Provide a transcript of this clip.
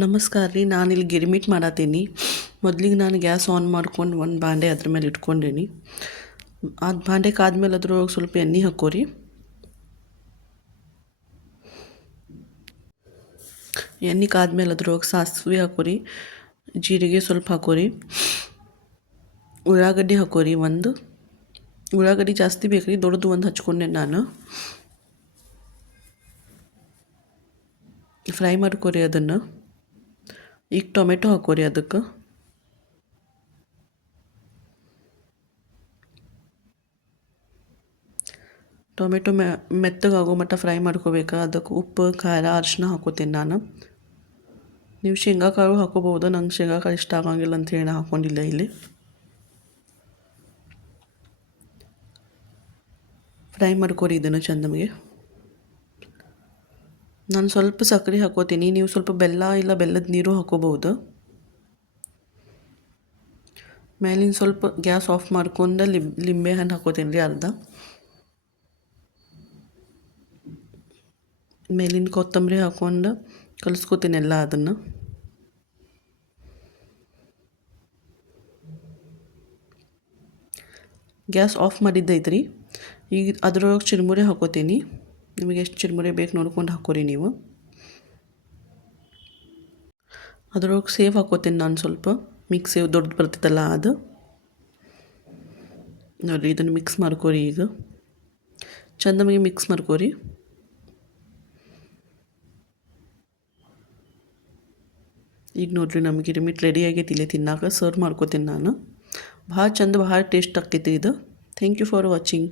ನಮಸ್ಕಾರ ರೀ. ನಾನಿಲ್ಲಿ ಗಿರ್ಮಿಟ್ ಮಾಡತ್ತೀನಿ. ಮೊದಲಿಗೆ ನಾನು ಗ್ಯಾಸ್ ಆನ್ ಮಾಡ್ಕೊಂಡು ಒಂದು ಬಾಂಡೆ ಅದ್ರ ಮೇಲೆ ಇಟ್ಕೊಂಡೇನಿ. ಅದು ಬಾಂಡೆ ಕಾದ್ಮೇಲೆ ಅದ್ರೊಳಗೆ ಸ್ವಲ್ಪ ಎಣ್ಣೆ ಹಾಕೋರಿ. ಎಣ್ಣೆ ಕಾದ್ಮೇಲೆ ಅದ್ರೊಳಗೆ ಸಾಸಿವೆ ಹಾಕೋರಿ, ಜೀರಿಗೆ ಸ್ವಲ್ಪ ಹಾಕೋರಿ, ಉಳ್ಳಾಗಡ್ಡಿ ಹಾಕೋರಿ. ಉಳ್ಳಾಗಡ್ಡಿ ಜಾಸ್ತಿ ಬೇಕು ರೀ, ದೊಡ್ಡದು ಒಂದು ಹಚ್ಕೊಂಡೆ ನಾನು. ಫ್ರೈ ಮಾಡ್ಕೋರಿ ಅದನ್ನು. ಈಗ ಟೊಮೆಟೊ ಹಾಕೋರಿ ಅದಕ್ಕೆ. ಟೊಮೆಟೊ ಮೆತ್ತಗಾಗೋ ಮಟ್ಟ ಫ್ರೈ ಮಾಡ್ಕೋಬೇಕು. ಅದಕ್ಕೆ ಉಪ್ಪು, ಖಾರ, ಅರಿಶಿನ ಹಾಕೋತೀನಿ ನಾನು. ನೀವು ಶೇಂಗಾ ಕಾಳು ಹಾಕೋಬೋದು. ನಂಗೆ ಶೇಂಗಾ ಕಾಳು ಇಷ್ಟ ಆಗಂಗಿಲ್ಲ ಅಂತ ಹೇಳಿ ಹಾಕ್ಕೊಂಡಿಲ್ಲ ಇಲ್ಲಿ. ಫ್ರೈ ಮಾಡ್ಕೋರಿ ಇದನ್ನು ಚೆಂದಮಗೆ. ನಾನು ಸ್ವಲ್ಪ ಸಕ್ಕರೆ ಹಾಕೋತೀನಿ. ನೀವು ಸ್ವಲ್ಪ ಬೆಲ್ಲ ಇಲ್ಲ ಬೆಲ್ಲದ ನೀರು ಹಾಕೋಬೋದು. ಮೇಲಿನ ಸ್ವಲ್ಪ ಗ್ಯಾಸ್ ಆಫ್ ಮಾಡ್ಕೊಂಡು ಲಿಂಬೆ ಹಣ್ಣು ಹಾಕೋತೀನಿ ರೀ ಅರ್ಧ. ಮೇಲಿನ ಕೊತ್ತಂಬರಿ ಹಾಕ್ಕೊಂಡು ಕಲಿಸ್ಕೋತೀನಿ ಎಲ್ಲ ಅದನ್ನು. ಗ್ಯಾಸ್ ಆಫ್ ಮಾಡಿದ್ದೈತ್ರಿ. ಈಗ ಅದ್ರೊಳಗೆ ಚಿರುಮುರಿ ಹಾಕೋತೀನಿ. ನಿಮಗೆ ಎಷ್ಟು ಚಿರುಮುರಿ ಬೇಕು ನೋಡ್ಕೊಂಡು ಹಾಕೋರಿ ನೀವು. ಅದ್ರೊಳಗೆ ಸೇವ್ ಹಾಕೋತೀನಿ ನಾನು ಸ್ವಲ್ಪ. ಮಿಕ್ಸ್ ಸೇವ್ ದೊಡ್ಡದು ಬರ್ತೈತಲ್ಲ ಅದು. ನೋಡಿರಿ, ಇದನ್ನು ಮಿಕ್ಸ್ ಮಾಡ್ಕೋರಿ. ಈಗ ಚಂದಮಗೆ ಮಿಕ್ಸ್ ಮಾಡ್ಕೋರಿ. ಈಗ ನೋಡಿರಿ, ನಮಗೆ ಗಿರ್ಮಿಟ್ ರೆಡಿ ಆಗೈತಿ. ಇಲ್ಲೇ ತಿನ್ನಾಕ ಸರ್ವ್ ಮಾಡ್ಕೋತೀನಿ ನಾನು. ಭಾಳ ಚಂದ, ಭಾಳ ಟೇಸ್ಟ್ ಆಕೈತಿ ಇದು. Thank you for watching.